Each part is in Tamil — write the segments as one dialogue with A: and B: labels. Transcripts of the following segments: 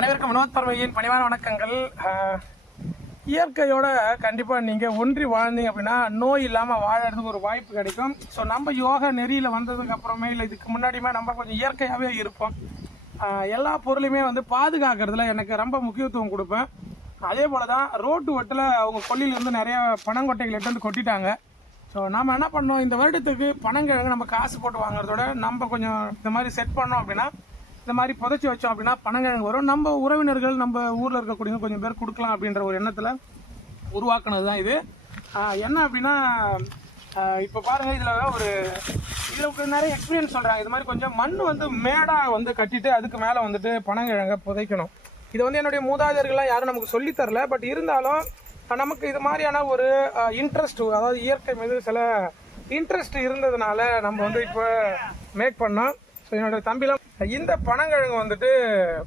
A: அனைவருக்கும் வினோத் பறவையின் பணிவான வணக்கங்கள். இயற்கையோட கண்டிப்பாக நீங்கள் ஒன்றி வாழ்ந்தீங்க அப்படின்னா நோய் இல்லாமல் வாழறதுக்கு ஒரு வாய்ப்பு கிடைக்கும். ஸோ நம்ம யோகா நெறியில் வந்ததுக்கு அப்புறமே இல்லை இதுக்கு முன்னாடியுமே நம்ம கொஞ்சம் இயற்கையாகவே இருப்போம். எல்லா பொருளையுமே வந்து பாதுகாக்கிறதுல எனக்கு ரொம்ப முக்கியத்துவம் கொடுப்பேன். அதே போல் தான் ரோட்டு ஓட்டில் அவங்க கொல்லியிலேருந்து நிறைய பனங்கொட்டைகள் எடுத்து வந்து கொட்டிட்டாங்க. ஸோ நம்ம என்ன பண்ணோம்? இந்த வருடத்துக்கு பணங்கிழங்கு நம்ம காசு போட்டு வாங்குறதோட நம்ம கொஞ்சம் இந்த மாதிரி செட் பண்ணோம் அப்படின்னா இந்த மாதிரி புதைச்சி வச்சோம் அப்படின்னா பனங்கிழங்கு வரும். நம்ம உறவினர்கள் நம்ம ஊரில் இருக்கக்கூடியவங்க கொஞ்சம் பேர் கொடுக்கலாம் அப்படின்ற ஒரு எண்ணத்தில் உருவாக்குனது தான் இது என்ன அப்படின்னா இப்போ பாருங்கள் இதில் ஒரு இதில் நிறைய எக்ஸ்பீரியன்ஸ் சொல்கிறாங்க இது மாதிரி கொஞ்சம் மண் வந்து மேடாக வந்து கட்டிட்டு அதுக்கு மேலே வந்துட்டு பனங்கிழங்கை புதைக்கணும். இது வந்து என்னுடைய மூதாதையர்கள்லாம் யாரும் நமக்கு சொல்லித்தரல பட் இருந்தாலும் நமக்கு இது மாதிரியான ஒரு இன்ட்ரெஸ்ட் அதாவது இயற்கை மீது சில இன்ட்ரெஸ்ட் இருந்ததுனால நம்ம வந்து இப்போ மேக் பண்ணோம். ஸோ என்னோடய தம்பிலாம் இந்த பனங்கிழங்கு வந்துட்டு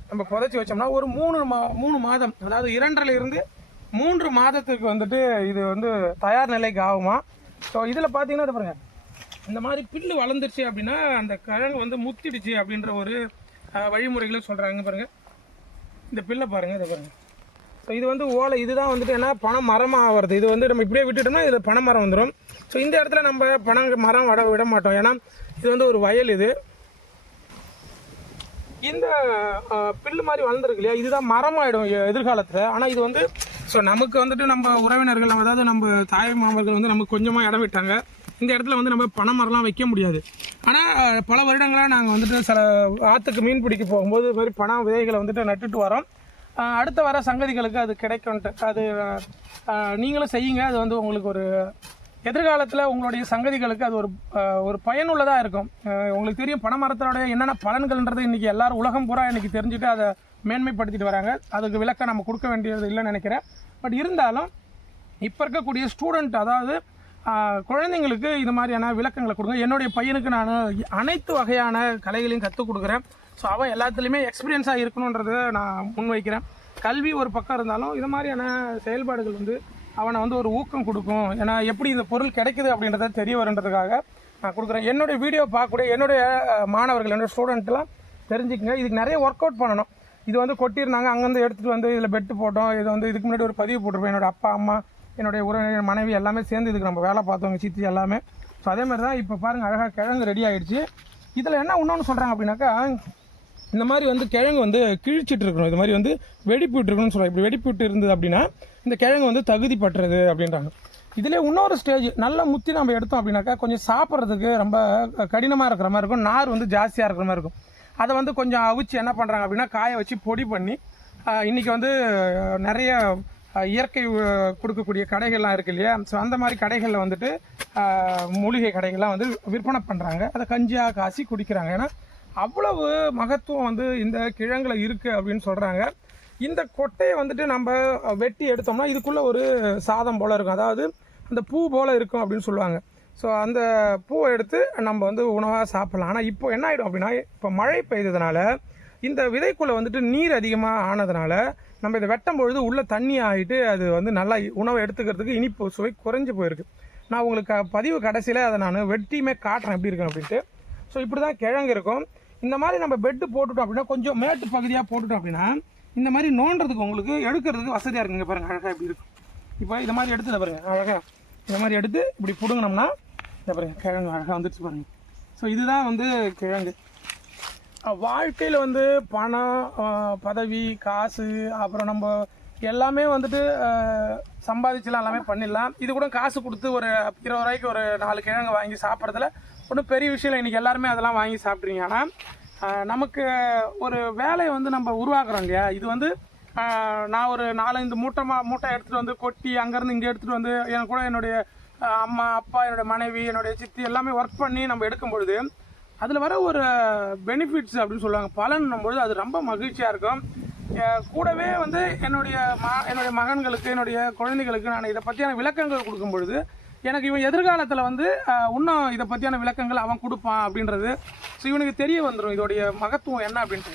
A: நம்ம புதைச்சி வச்சோம்னா ஒரு மூணு மா மூணு மாதம் அதாவது இரண்டில் இருந்து மூன்று மாதத்துக்கு வந்துட்டு இது வந்து தயார் நிலைக்கு ஆகுமா? ஸோ இதில் பார்த்தீங்கன்னா இதை பாருங்க. இந்த மாதிரி பில்லு வளர்ந்துருச்சு அப்படின்னா அந்த கிழங்கு வந்து முத்திடுச்சு அப்படின்ற ஒரு அஹ், வழிமுறைகளை சொல்கிறாங்க பாருங்கள் இந்த பில்லை பாருங்கள் இதை பாருங்கள் ஸோ இது வந்து ஓலை இதுதான் வந்துட்டு என்ன? பனை மரமாக ஆகிறது இது வந்து நம்ம இப்படியே விட்டுட்டோம்னா இதில் பனை மரம் வந்துடும் ஸோ இந்த இடத்துல நம்ம பனை மரம் வட விட மாட்டோம். ஏன்னா இது வந்து ஒரு வயல் இது. இந்த பில்லு மாதிரி வளர்ந்துருக்கு இல்லையா? இதுதான் மரமாயிடும் ஆகிடும் எதிர்காலத்தில். ஆனால் இது வந்து ஸோ நமக்கு வந்துட்டு நம்ம உறவினர்கள் அதாவது நம்ம தாய் மாமர்கள் வந்து நமக்கு கொஞ்சமாக இடம் விட்டாங்க இந்த இடத்துல வந்து நம்ம பனை மரம்லாம் வைக்க முடியாது. ஆனால் பல வருடங்களாக நாங்கள் வந்துட்டு சில ஆற்றுக்கு மீன் பிடிக்க போகும்போது இது மாதிரி பனை விதைகளை வந்துட்டு நட்டுட்டு வரோம். அடுத்த வர சங்கதிகளுக்கு அது கிடைக்கும்ட்டு அது நீங்களும் செய்யுங்க. அது வந்து உங்களுக்கு ஒரு எதிர்காலத்தில் உங்களுடைய சங்கதிகளுக்கு அது ஒரு ஒரு பயனுள்ளதாக இருக்கும். உங்களுக்கு தெரியும் பனைமரத்தோடைய என்னென்ன பலன்கள்ன்றது இன்றைக்கி எல்லாரும் உலகம் பூரா இன்றைக்கி தெரிஞ்சுட்டு அதை மேன்மைப்படுத்திட்டு வராங்க. அதுக்கு விளக்கம் நம்ம கொடுக்க வேண்டியது இல்லைன்னு நினைக்கிறேன். பட் இருந்தாலும் இப்போ இருக்கக்கூடிய ஸ்டூடெண்ட் அதாவது குழந்தைங்களுக்கு இது மாதிரியான விளக்கங்களை கொடுங்க. என்னுடைய பையனுக்கு நான் அனைத்து வகையான கலைகளையும் கற்றுக் கொடுக்குறேன். ஸோ அவன் எல்லாத்துலேயுமே எக்ஸ்பீரியன்ஸாக இருக்கணுன்றதை நான் முன்வைக்கிறேன். கல்வி ஒரு பக்கம் இருந்தாலும் இது மாதிரியான செயல்பாடுகள் வந்து அவனை வந்து ஒரு ஊக்கம் கொடுக்கும். ஏன்னா எப்படி இந்த பொருள் கிடைக்குது அப்படின்றத தெரிய வருன்றதுக்காக நான் கொடுக்குறேன். என்னுடைய வீடியோ பார்க்கக்கூடிய என்னுடைய மாணவர்கள் என்னோட ஸ்டூடெண்ட்லாம் தெரிஞ்சுக்கங்க. இதுக்கு நிறைய ஒர்க் அவுட் பண்ணணும். இது வந்து கொட்டியிருந்தாங்க அங்கேருந்து எடுத்துகிட்டு வந்து இதில் பெட்டு போட்டோம். இது வந்து இதுக்கு முன்னாடி ஒரு பதிவு போட்டிருப்பேன். என்னோடய அப்பா அம்மா என்னுடைய உறவினர் மனைவி எல்லாமே சேர்ந்து இதுக்கு நம்ம வேலை பார்த்தவங்க சித்தி எல்லாமே. ஸோ அதே மாதிரி தான் இப்போ பாருங்கள் அழகாக கிழங்கு ரெடி ஆகிடுச்சு இதில் என்ன இன்னொன்று சொல்கிறாங்க அப்படின்னாக்கா இந்த மாதிரி வந்து கிழங்கு வந்து கிழிச்சிட்டு இருக்கணும். இது மாதிரி வந்து வெடிப்பு விட்டுருக்கணும்னு சொல்கிறேன் இப்படி வெடிப்பு விட்டு இருந்தது அப்படின்னா இந்த கிழங்கு வந்து தகுதி பட்டுறது அப்படின்றாங்க. இதிலே இன்னொரு ஸ்டேஜ் நல்ல முத்தி நம்ம எடுத்தோம் அப்படின்னாக்கா கொஞ்சம் சாப்பிட்றதுக்கு ரொம்ப கடினமாக இருக்கிற மாதிரி இருக்கும். நார் வந்து ஜாஸ்தியாக இருக்கிற மாதிரி இருக்கும். அதை வந்து கொஞ்சம் அவிச்சு என்ன பண்ணுறாங்க அப்படின்னா காய வச்சு பொடி பண்ணி இன்றைக்கி இன்னைக்கு வந்து நிறைய இயற்கை கொடுக்கக்கூடிய கடைகள்லாம் இருக்கு இல்லையா? ஸோ அந்த மாதிரி கடைகளில் வந்துட்டு மூலிகை கடைகள்லாம் வந்து விற்பனை பண்ணுறாங்க அதை கஞ்சியாக காசி குடிக்கிறாங்க. ஏன்னா அவ்வளவு மகத்துவம் வந்து இந்த கிழங்குல இருக்குது அப்படின்னு சொல்கிறாங்க இந்த கொட்டையை வந்துட்டு நம்ம வெட்டி எடுத்தோம்னா இதுக்குள்ளே ஒரு சாதம் போல் இருக்கும். அதாவது அந்த பூ போல் இருக்கும் அப்படின்னு சொல்லுவாங்க. ஸோ அந்த பூவை எடுத்து நம்ம வந்து உணவாக சாப்பிட்லாம். ஆனால் இப்போ என்ன ஆகிடும் அப்படின்னா இப்போ மழை பெய்ததுனால இந்த விதைக்குள்ளே வந்துட்டு நீர் அதிகமாக ஆனதுனால நம்ம இதை வெட்டும் பொழுது உள்ளே தண்ணி ஆகிட்டு அது வந்து நல்லா உணவை எடுத்துக்கிறதுக்கு இனிப்பு சுவை குறைஞ்சி போயிருக்கு. நான் உங்களுக்கு பதிவு கடைசியில் அதை நான் வெட்டியுமே காட்டுறேன் எப்படி இருக்கும் அப்படின்ட்டு. ஸோ இப்படி தான் கிழங்கு இருக்கும். இந்த மாதிரி நம்ம பெட்டு போட்டுட்டோம் அப்படின்னா கொஞ்சம் மேட்டு பகுதியாக போட்டுட்டோம் அப்படின்னா இந்த மாதிரி நோண்டுறதுக்கு உங்களுக்கு எடுக்கிறதுக்கு வசதியாக இருக்குங்க பாருங்கள் அழகாக இப்படி இருக்கும் இப்போ இந்த மாதிரி எடுத்து பாருங்கள் அழகாக இந்த மாதிரி எடுத்து இப்படி பிடுங்கினோம்னா இந்த பாருங்கள் கிழங்கு அழகாக வந்துடுச்சு பாருங்கள் ஸோ இதுதான் வந்து கிழங்கு. வாழ்க்கையில் வந்து பணம் பதவி காசு அப்புறம் நம்ம எல்லாமே வந்துட்டு சம்பாதிச்சுலாம் எல்லாமே பண்ணிடலாம். இது கூட காசு கொடுத்து ஒரு இருபது ரூபாய்க்கு ஒரு நாலு கிழங்கு வாங்கி சாப்பிட்றதுல ஒன்றும் பெரிய விஷயம் இல்லை. இன்றைக்கி எல்லாருமே அதெல்லாம் வாங்கி சாப்பிட்றீங்க ஆனால் நமக்கு ஒரு வேலையை வந்து நம்ம உருவாக்குறோம் இல்லையா? இது வந்து நான் ஒரு நாலஞ்சு மூட்டை மா- மூட்டை எடுத்துகிட்டு வந்து கொட்டி அங்கேருந்து இங்கே எடுத்துகிட்டு வந்து என் கூட என்னுடைய அம்மா அப்பா என்னுடைய மனைவி என்னுடைய சித்தி எல்லாமே ஒர்க் பண்ணி நம்ம எடுக்கும் பொழுது அதில் வர ஒரு பெனிஃபிட்ஸ் அப்படின்னு சொல்லுவாங்க. பலன்னும் பொழுது அது ரொம்ப மகிழ்ச்சியாக இருக்கும். கூடவே வந்து என்னுடைய மா என்னுடைய மகன்களுக்கு என்னுடைய குழந்தைகளுக்கு நான் இதை பற்றியான விளக்கங்கள் கொடுக்கும் பொழுது எனக்கு இவன் எதிர்காலத்தில் வந்து இன்னும் இதை பற்றியான விளக்கங்கள் அவன் கொடுப்பான் அப்படின்றது. ஸோ இவனுக்கு தெரிய வந்துடும் இதோடைய மகத்துவம் என்ன அப்படின்ட்டு.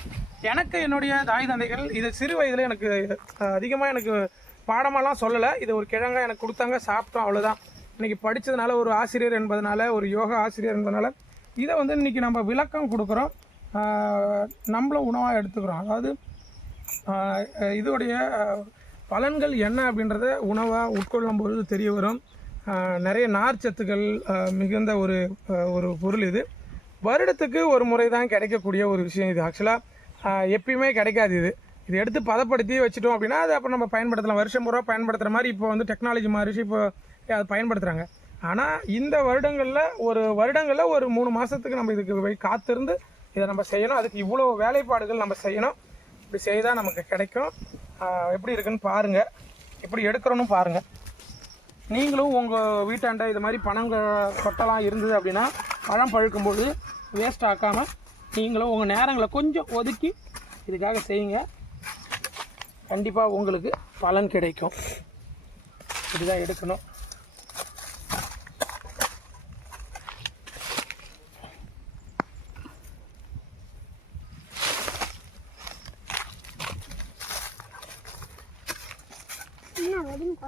A: எனக்கு என்னுடைய தாய் தந்தைகள் இதை சிறு வயதில் எனக்கு அதிகமாக எனக்கு பாடமெல்லாம் சொல்லலை. இது ஒரு கிழங்காக எனக்கு கொடுத்தாங்க சாப்பிட்டோம் அவ்வளோதான் இன்றைக்கி படித்ததுனால ஒரு ஆசிரியர் என்பதனால ஒரு யோகா ஆசிரியர் என்பதனால இதை வந்து இன்னைக்கு நம்ம விளக்கம் கொடுக்குறோம். நம்மளும் உணவாக எடுத்துக்கிறோம். அதாவது இதோடைய பலன்கள் என்ன அப்படின்றத உணவாக உட்கொள்ளும் பொழுது தெரிய வரும். நிறைய நார்ச்சத்துக்கள் சத்துக்கள் மிகுந்த ஒரு ஒரு பொருள் இது. வருடத்துக்கு ஒரு முறை தான் கிடைக்கக்கூடிய ஒரு விஷயம் இது. ஆக்சுவலாக எப்பயுமே கிடைக்காது இது. இது எடுத்து பதப்படுத்தி வச்சுட்டோம் அப்படின்னா அது அப்புறம் நம்ம பயன்படுத்தலாம். வருஷம் பூரா பயன்படுத்துகிற மாதிரி இப்போ வந்து டெக்னாலஜி மாறிச்சு இப்போ அது பயன்படுத்துகிறாங்க ஆனால் இந்த வருடங்களில் ஒரு வருடங்களில் ஒரு மூணு மாதத்துக்கு நம்ம இதுக்கு போய் காத்திருந்து இதை நம்ம செய்யணும். அதுக்கு இவ்வளோ வேலைப்பாடுகள் நம்ம செய்யணும். இப்படி செய்தால் நமக்கு கிடைக்கும். எப்படி இருக்குன்னு பாருங்கள் எப்படி எடுக்கிறோன்னு பாருங்கள் நீங்களும் உங்கள் வீட்டாண்ட இது மாதிரி பணங்க கொட்டலாம் இருந்தது அப்படின்னா பழம் பழுக்கும்போது வேஸ்ட் ஆக்காமல் நீங்களும் உங்கள் நேரங்களை கொஞ்சம் ஒதுக்கி இதுக்காக செய்யுங்க. கண்டிப்பாக உங்களுக்கு பலன் கிடைக்கும். இதுதான் எடுக்கணும்.
B: என்ன வெறும்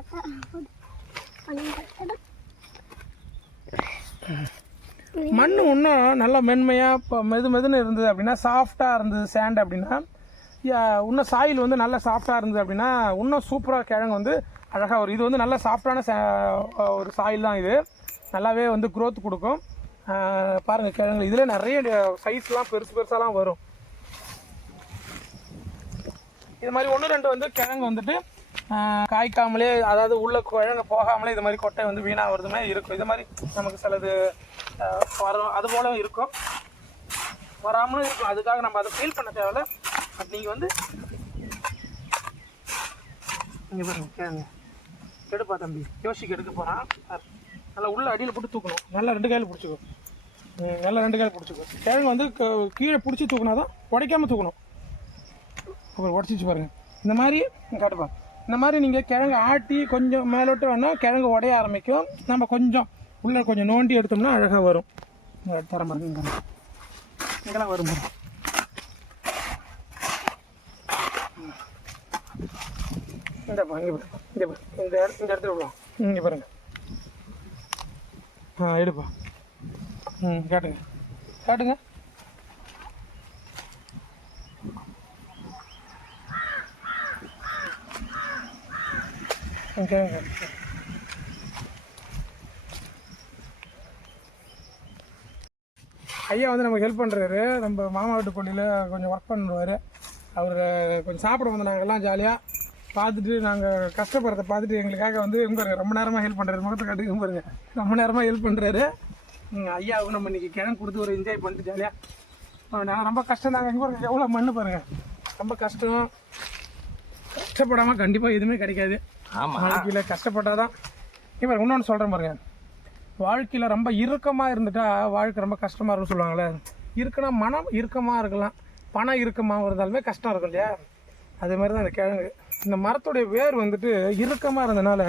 A: மண் இன்னும் நல்லா மென்மையாக இப்போ மெது மெதுன்னு இருந்தது அப்படின்னா சாஃப்டாக இருந்தது சேண்ட் அப்படின்னா. இன்னும் சாயில் வந்து நல்லா சாஃப்டாக இருந்தது அப்படின்னா இன்னும் சூப்பராக கிழங்கு வந்து அழகாக வரும் இது வந்து நல்ல சாஃப்டான ஒரு சாயில் தான் இது. நல்லாவே வந்து க்ரோத் கொடுக்கும். பாருங்கள் கிழங்கு. இதில் நிறைய சைஸ்லாம் பெருசு பெருசாலாம் வரும். இது மாதிரி ஒன்று ரெண்டு வந்து கிழங்கு வந்துட்டு காய்க்காமலே அதாவது உள்ள கிழங்கு போகாமலே இது மாதிரி கொட்டை வந்து வீணாக வருதுமே இருக்கும். இது மாதிரி நமக்கு சிலது வரும். அது போல இருக்கும். வராமலும் இருக்கும். அதுக்காக நம்ம அதை ஃபீல் பண்ண தேவையில்ல. பட் நீங்கள் வந்து இங்கே பாருங்க கேளுங்க எடுப்பா தம்பி. யோசிக்க எடுக்க போகிறான் நல்லா உள்ள அடியில் போட்டு தூக்கணும். நல்லா ரெண்டு கையில் பிடிச்சிக்கோ. நல்லா ரெண்டு கையில் பிடிச்சிக்கோ. கிழங்கு வந்து கீழே பிடிச்சி தூக்கினா தான் உடைக்காமல் தூக்கணும். அப்புறம் உடச்சிச்சு பாருங்கள் இந்த மாதிரி இங்க காட்டுப்பா. இந்த மாதிரி நீங்கள் கிழங்கு ஆட்டி கொஞ்சம் மேலோட்டு வேணால் கிழங்கு உடைய ஆரம்பிக்கும். நம்ம கொஞ்சம் உள்ளே கொஞ்சம் நோண்டி எடுத்தோம்னா அழகாக வரும். தர மாதிரி இங்கெல்லாம் வரும் இந்த இந்த இந்த இடத்துல விடலாம். இங்கே பாருங்க. ஆ எடுப்பா. ம் காட்டுங்க. காட்டுங்க. ஓகே ஐயா வந்து நமக்கு ஹெல்ப் பண்ணுறாரு நம்ம மாமா வீட்டு கொண்டியில் கொஞ்சம் ஒர்க் பண்ணுவார். அவர் கொஞ்சம் சாப்பிட வந்து நாங்கள் எல்லாம் ஜாலியாக பார்த்துட்டு நாங்கள் கஷ்டப்படுறத பார்த்துட்டு எங்களுக்காக வந்து இங்க ரொம்ப நேரமாக ஹெல்ப் பண்ணுறாரு முகத்தை காட்டுக்கு பாருங்க. ரொம்ப நேரமாக ஹெல்ப் பண்ணுறாரு ஐயாவுக்கு நம்ம இன்றைக்கி கிழங்கு கொடுத்து ஒரு என்ஜாய் பண்ணிட்டு ஜாலியாக நாங்கள் ரொம்ப கஷ்டம் தாங்க. இங்கே பாருங்க எவ்வளோ மண்ணு பாருங்கள் ரொம்ப கஷ்டம். கஷ்டப்படாமல் கண்டிப்பாக எதுவுமே கிடைக்காது.
C: ஆமாம்
A: வாழ்க்கையில் கஷ்டப்பட்டாதான். இப்போ இன்னொன்று சொல்கிறேன் பாருங்க. வாழ்க்கையில் ரொம்ப இறுக்கமாக இருந்துட்டா வாழ்க்கை ரொம்ப கஷ்டமாக இருக்கும்னு சொல்லுவாங்களே இருக்குன்னா மனம் இறுக்கமாக இருக்கலாம். பணம் இறுக்கமாக இருந்தாலுமே கஷ்டம் இருக்கும் இல்லையா? அதே மாதிரி தான் இந்த கிழங்கு. இந்த மரத்துடைய வேர் வந்துட்டு இறுக்கமாக இருந்தனால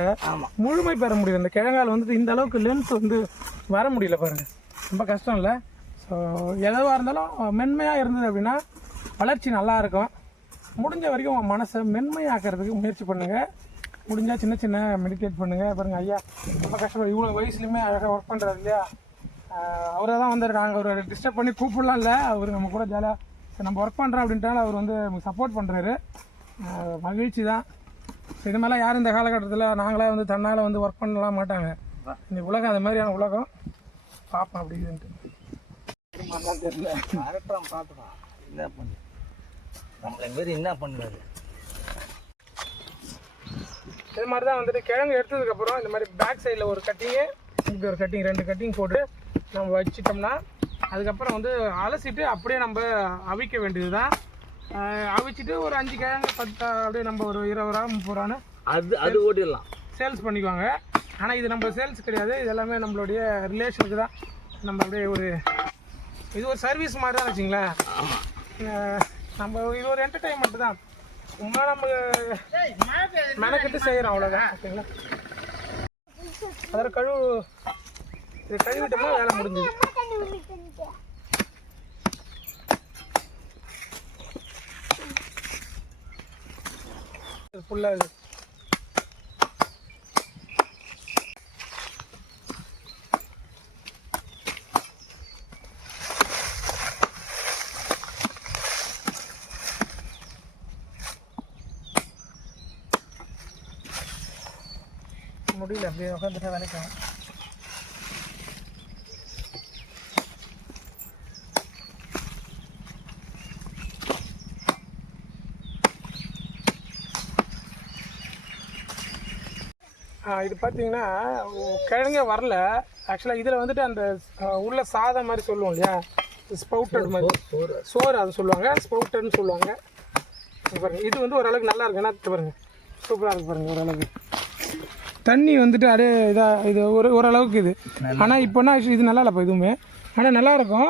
A: முழுமை பெற முடியல. இந்த கிழங்கால் வந்துட்டு இந்த அளவுக்கு லென்த் வந்து வர முடியல பாருங்க. ரொம்ப கஷ்டம் இல்லை. ஸோ எதுவாக இருந்தாலும் மென்மையாக இருந்தது அப்படின்னா வளர்ச்சி நல்லா இருக்கும். முடிஞ்ச வரைக்கும் உங்கள் மனசை மென்மையாக்கிறதுக்கு முயற்சி பண்ணுங்கள் முடிஞ்சால் சின்ன சின்ன மெடிடேட் பண்ணுங்கள் பாருங்க ஐயா ரொம்ப கஷ்டப்படும் இவ்வளோ வயசுலையுமே அழகாக ஒர்க் பண்ணுறாரு இல்லையா? அவரை தான் வந்து நாங்கள் டிஸ்டர்ப் பண்ணி கூப்பிடலாம் இல்லை. அவர் நம்ம கூட ஜாலியாக நம்ம ஒர்க் பண்ணுறோம் அப்படின்ட்டாலும் அவர் வந்து நமக்கு சப்போர்ட் பண்ணுறாரு மகிழ்ச்சி தான். இது மாதிரிலாம் யாரும் இந்த காலகட்டத்தில் நாங்களே வந்து தன்னால் வந்து ஒர்க் பண்ணலாம் மாட்டாங்க. இந்த உலகம் அது மாதிரியான உலகம். பார்ப்போம் அப்படின்ட்டு தெரியல
C: என்ன பண்ணு? நம்மளை மாரி என்ன பண்ணுறது
A: இது மாதிரி தான் வந்துட்டு கிழங்கு எடுத்ததுக்கப்புறம் இந்த மாதிரி பேக் சைடில் ஒரு கட்டிங்கு இப்படி ஒரு கட்டிங் ரெண்டு கட்டிங் போட்டு நம்ம வச்சிட்டோம்னா அதுக்கப்புறம் வந்து அலசிட்டு அப்படியே நம்ம அவிக்க வேண்டியது தான் அவிச்சிட்டு ஒரு அஞ்சு கிழங்கு பத்து அப்படியே நம்ம ஒரு இருபது ரூபா முப்பது ரூபான்னு
C: அது அது ஓட்டிடலாம்.
A: சேல்ஸ் பண்ணிக்குவாங்க. ஆனால் இது நம்ம சேல்ஸ் கிடையாது. இது எல்லாமே நம்மளுடைய ரிலேஷனுக்கு தான். நம்ம அப்படியே ஒரு இது ஒரு சர்வீஸ் மாதிரி தான் வச்சுங்களேன். நம்ம இது ஒரு என்டர்டைன்மெண்ட் தான். சும்மா நம்ம மெனக்கிட்டு செய்கிறோம் அவ்வளோதான் ஓகேங்களா? அதில் கழுவு இது கழுவிட்டோம்னா வேலை முடிஞ்சுது. ஃபுல்லாக இருக்குது
C: முடியல அப்படியே உட்காந்துட்டா வேலைக்கு
A: ஆ, இது பார்த்தீங்கன்னா கிழங்கே வரல. ஆக்சுவலாக இதில் வந்துட்டு அந்த உள்ள சாதம் மாதிரி சொல்லுவோம் இல்லையா? ஸ்பவுட்டட் மாதிரி.
C: சோறு
A: அது சொல்லுவாங்க ஸ்பவுட்டட்னு சொல்லுவாங்க. இங்க பாருங்க இது வந்து ஓரளவுக்கு நல்லா இருக்கு. என்ன இது பாருங்க? சூப்பராக இருக்கு பாருங்க ஓரளவுக்கு. தண்ணி வந்துட்டு அப்படியே இதாக இது ஒரு ஓரளவுக்கு இது. ஆனால் இப்போனா இது நல்லா இல்லைப்பா இதுவுமே ஆனால் நல்லா இருக்கும்.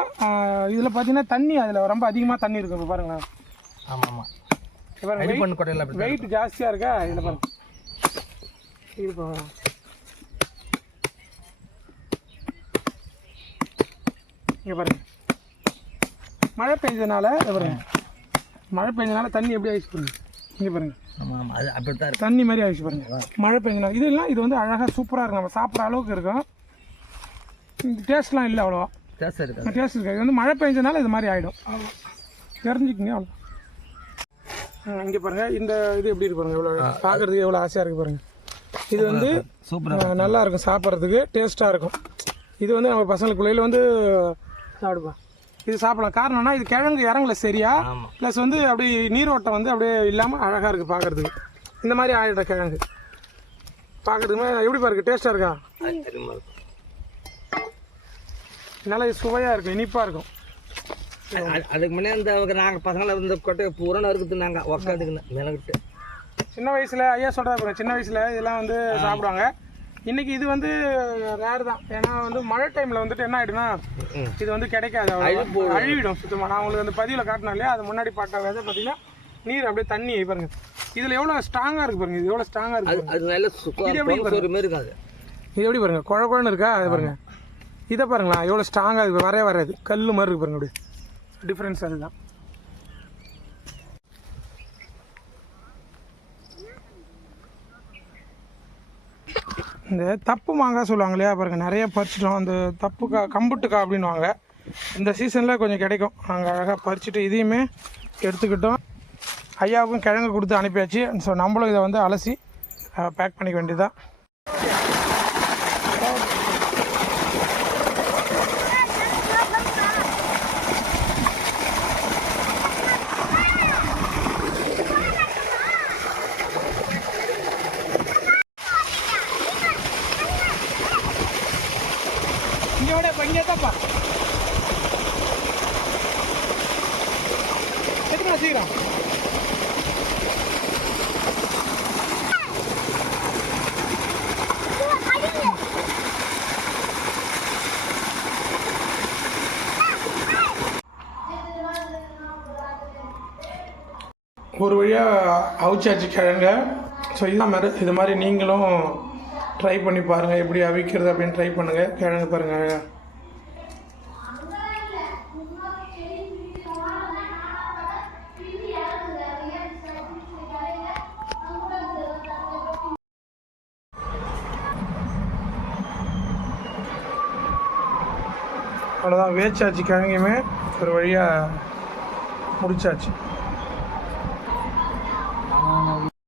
A: இதில் பார்த்தீங்கன்னா தண்ணி அதில் ரொம்ப அதிகமாக தண்ணி இருக்கும் இப்போ பாருங்களேன்.
C: ஆமாம். ஆமாம்
A: வெயிட் ஜாஸ்தியாக இருக்கா? இதில் பாருங்க. இங்கே பாருங்க. மழை பெஞ்சதுனால பாருங்க. மழை பெஞ்சதுனால தண்ணி எப்படி ஆயிடுச்சு இங்கே பாருங்க.
C: ஆமாம் ஆமாம் அது அப்படி தான்
A: தண்ணி மாதிரி ஆயிடுச்சு பாருங்க. மழை பெஞ்சதுனால. இதெல்லாம் இது வந்து அழகாக சூப்பராக இருக்கும். நம்ம சாப்பிட்ற அளவுக்கு இருக்கும். டேஸ்ட்லாம் இல்லை அவ்வளோவா.
C: டேஸ்ட் இருக்காது.
A: டேஸ்ட் இருக்காது. இது வந்து மழை பெஞ்சதுனால இது மாதிரி ஆகிடும் தெரிஞ்சுக்கங்க அவ்வளோ இங்கே பாருங்க. இந்த இது எப்படி இருக்கு பாருங்க? எவ்வளோ பார்க்கறதுக்கு எவ்வளோ ஆசையாக இருக்கு பாருங்க. இது வந்து
C: சூப்பராக
A: நல்லா இருக்கும் சாப்பிட்றதுக்கு. டேஸ்ட்டாக இருக்கும். இது வந்து நம்ம பசங்களுக்கு பிள்ளைகள் வந்து சாப்பிடுப்பா. இது சாப்பிடலாம். காரணம்னா இது கிழங்கு இறங்கல சரியா? ப்ளஸ் வந்து அப்படி நீரோட்டம் வந்து அப்படியே இல்லாமல் அழகாக இருக்குது பார்க்கறதுக்கு இந்த மாதிரி ஆயிடும் கிழங்கு. பார்க்கறதுக்கு எப்படி பாருக்கு? டேஸ்ட்டாக இருக்கா? நல்லா சுவையாக இருக்கும் இனிப்பாக இருக்கும்.
C: அது- அது- அதுக்கு முன்னே இந்த நாங்கள் பசங்களை இந்த கொட்டை பூரா நறுக்குது நாங்கள் உக்காந்துக்குன்னு மிளகிட்டு
A: சின்ன வயசில் ஐயா சொல்கிறா சின்ன வயசில் இதெல்லாம் வந்து சாப்பிடுவாங்க. இன்னைக்கு இது வந்து ரேர் தான். ஏன்னா வந்து மழை டைமில் வந்துட்டு என்ன ஆகிடும்னா இது வந்து கிடைக்காது. அழிவிடும் சுத்தமாக நான் உங்களுக்கு அந்த பதிவில் காட்டினேன் இல்லையா? அது முன்னாடி பார்த்த விதை பார்த்தீங்கன்னா நீர் அப்படியே தண்ணி பாருங்க. இதில் எவ்வளோ ஸ்ட்ராங்காக இருக்கு பாருங்க. இது எவ்வளோ ஸ்ட்ராங்காக இருக்கு
C: அது நல்ல சோறு மாரி இருக்காது.
A: இது எப்படி பாருங்க? குழ குழன்னு இருக்கா? அது பாருங்க. இதை பாருங்களா எவ்வளோ ஸ்ட்ராங்காக இருக்கு. வரவே வராது கல் மாதிரி இருக்கு பாருங்க அப்படி டிஃப்ரென்ஸ் அதுதான். இந்த தப்பு மாங்காய் சொல்லுவாங்க இல்லையா பாருங்க நிறைய பறிச்சிட்டோம். அந்த தப்புக்கா கம்புட்டுக்கா அப்படின்வாங்க இந்த சீசனில் கொஞ்சம் கிடைக்கும். நாங்கள் அழகாக பறிச்சுட்டு இதையுமே எடுத்துக்கிட்டோம். ஐயாவுக்கும் கிழங்கு கொடுத்து அனுப்பியாச்சு. ஸோ நம்மளும் இதை வந்து அலசி பேக் பண்ணிக்க வேண்டியதுதான் இங்கே விட இப்போ இங்கே தான்ப்பா எதுக்கு சீக்கிரம் ஒரு வழியாக அவிச்சாச்சு கிழங்க. ஸோ இதுதான் மாதிரி இது மாதிரி நீங்களும் ட்ரை பண்ணி பாருங்கள் எப்படி அவிக்கிறது அப்படின்னு ட்ரை பண்ணுங்கள் கிழங்கு பாருங்கள் அவ்வளோதான் வேச்சாச்சு கிழங்கையுமே ஒரு வழியாக முடிச்சாச்சு.